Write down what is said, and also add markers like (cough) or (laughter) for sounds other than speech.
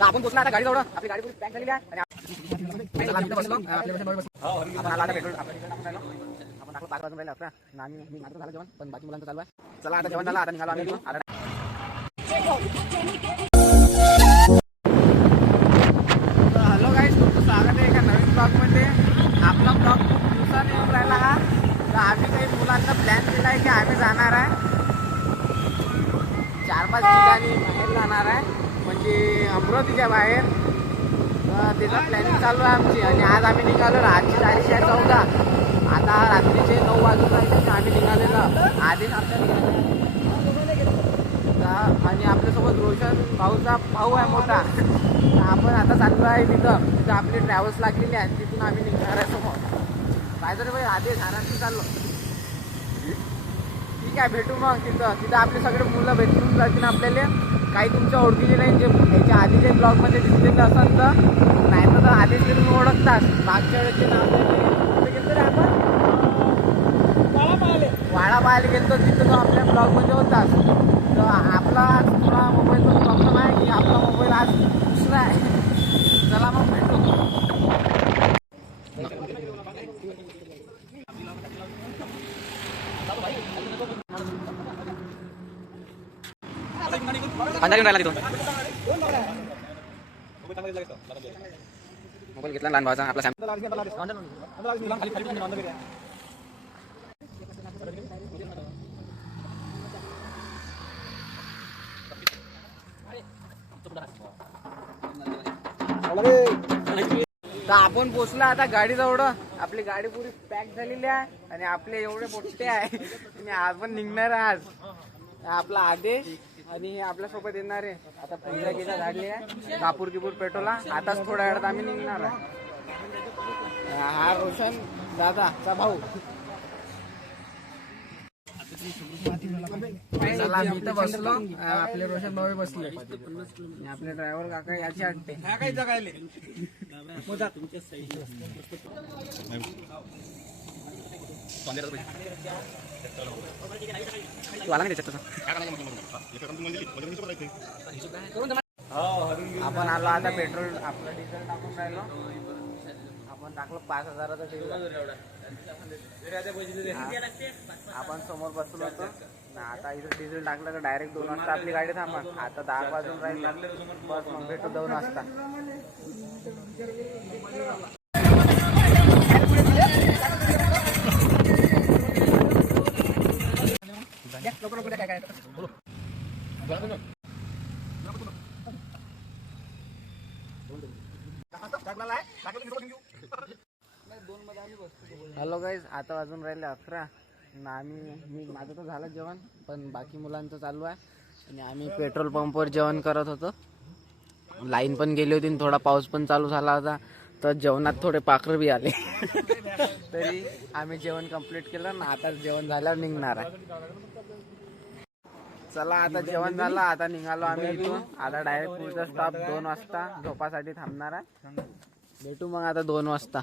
आपण पोहोचला आता गाडी जवळ आपली गाडी पॅक झालेली आहे. चला, आपण आता पाच वाजून आणि मी माझं झालं जेवण पण बाकी मुलांचं चालू आहे. चला आता जेवण झालं आता निघालो आम्ही हॅलो गाईज तुमचं स्वागत आहे एका नवीन ब्लॉगमध्ये आपला ब्लॉग खूप दिवसाने येऊन राहिला हा. तर आम्ही काही मुलांचा प्लॅन केला आहे की आम्ही जाणार आहे. चार पाच ठिकाणी बाहेर जाणार आहे. म्हणजे अमरावतीच्या बाहेर. तर त्याचा प्लॅनिंग चालू आहे आमची. आणि आज आम्ही निघालो आजची तारीख आहे चौदा. आता रात्रीचे नऊ वाजून आम्ही निघालेलो. आधीच आपल्या आणि आपल्यासोबत रोशन भाऊचा भाऊ आहे मोठा. तर आपण आता चाललो आहे तिथं. तिथं आपली ट्रॅव्हल्स लागलेली आहे. तिथून आम्ही निघणार आहे समोर. काय तरी भाई आधी घरात चाललो. ठीक आहे भेटू मग तिथं. तिथं आपले सगळे मुलं भेटून जातील आपल्याला. काही तुमच्या ओळखीचे नाही जे याच्या आधीचे ब्लॉगमध्ये दिसलेले असेल तर नाही तर आधीच ते तुम्ही ओळखताच. मागच्या वेळेचे नाव कुठे गेलो आपण? वाडा पाहायला. गेलो तिथं तो आपल्या ब्लॉगमध्ये होताच. तर आपला आज थोडा मोबाईलचा प्रॉब्लेम आहे की आपला मोबाईल आज दुसरा आहे चला मग भेटू अंदाज राहिला तिथून. मोबाईल घेतला लहान भावाचा आपला तर आपण पोचलो आता गाडी जवळ आपली गाडी पुरी पॅक झालेली आहे आणि आपले एवढे मोठे आहे. आणि आपण निघणार आहे आज. आपला आदेश आणि हे आपल्यासोबत येणार आहे. आता पूजा गिजा झाडली आहे. कापूर किपूर पेटोला आताच थोड्या वेळात आम्ही निघणार आहे. हा रोशन दादाचा भाऊ. चला मी तर बसलो. आपले रोशन भाऊ बसले. आणि आपले ड्रायव्हर काका याची वाटते तू आला नाही त्याच्यात तसा? आपण आलो आता पेट्रोल आपलं डिझेल टाकून राहिलो. आपण टाकलं पाच हजाराचं डिझेल हा. आपण समोर बसलो होतो. आता इथं डिझेल टाकलं तर डायरेक्ट दोन वाजता आपली गाडी थांबा. आता दहा वाजून राहील. बस मग भेटू दोन वाजता. हॅलो गाईज आता वाजून राहिले अकरा. आम्ही मी माझं तर झालं जेवण पण बाकी मुलांचं चालू आहे. आणि आम्ही पेट्रोल पंपवर जेवण करत होतो. लाईन पण गेली होती आणि थोडा पाऊस पण चालू झाला होता. तर जेवणात थोडे पाखर बी आले. (laughs) तरी आम्ही जेवण कंप्लीट केलं ना आता जेवण झाल्यावर निघणार आहे. चला आता जेवण झालं आता निघालो आम्ही इथून. आता डायरेक्ट पुढचा स्टॉप दोन वाजता झोपासाठी थांबणार आहे. भेटू मग आता दोन वाजता.